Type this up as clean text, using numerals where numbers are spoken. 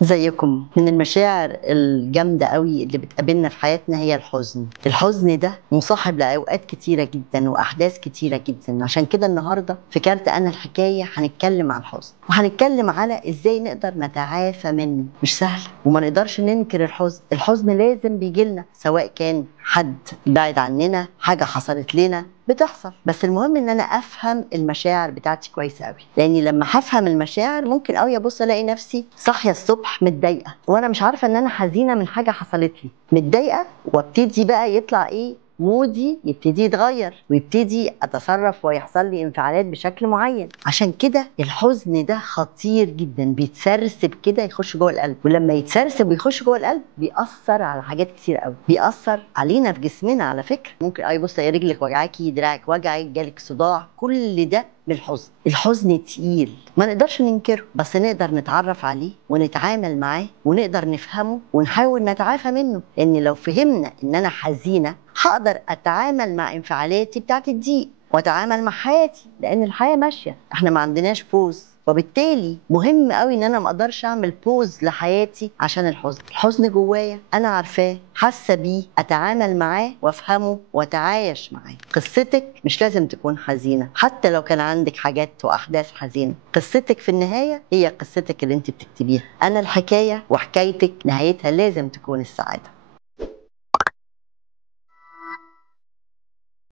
زيكم من المشاعر الجامدة قوي اللي بتقابلنا في حياتنا هي الحزن. الحزن ده مصاحب لأوقات كتيرة جدا وأحداث كتيرة جدا. عشان كده النهاردة في كارت أنا الحكاية هنتكلم عن الحزن، وهنتكلم على إزاي نقدر نتعافى منه. مش سهل وما نقدرش ننكر الحزن. الحزن لازم بيجيلنا، سواء كان حد بعد عننا، حاجة حصلت لنا، بتحصل. بس المهم ان انا افهم المشاعر بتاعتي كويس قوي، لاني لما هفهم المشاعر ممكن قوي ابص الاقي نفسي صاحيه الصبح متضايقه وانا مش عارفه ان انا حزينه من حاجه حصلت لي، متضايقه، وابتدي بقى يطلع ايه، مودي يبتدي يتغير ويبتدي اتصرف ويحصل لي انفعالات بشكل معين. عشان كده الحزن ده خطير جدا، بيتسرسب كده يخش جوه القلب، ولما يتسرسب ويخش جوه القلب بيأثر على حاجات كتير قوي، بيأثر علينا في جسمنا. على فكره ممكن اي بص اي رجلك وجعاكي، دراعك وجعك، جالك صداع، كل ده من الحزن. الحزن تقيل ما نقدرش ننكره، بس نقدر نتعرف عليه ونتعامل معاه ونقدر نفهمه ونحاول نتعافى منه. لان لو فهمنا ان انا حزينه هقدر اتعامل مع انفعالاتي بتاعت الضيق واتعامل مع حياتي، لان الحياه ماشيه، احنا ما عندناش بوز. وبالتالي مهم قوي ان انا ما اقدرش اعمل بوز لحياتي عشان الحزن. الحزن جوايا، انا عارفاه، حاسه بيه، اتعامل معاه وافهمه واتعايش معاه. قصتك مش لازم تكون حزينه، حتى لو كان عندك حاجات واحداث حزينه، قصتك في النهايه هي قصتك اللي انت بتكتبيها. انا الحكايه وحكايتك نهايتها لازم تكون السعاده.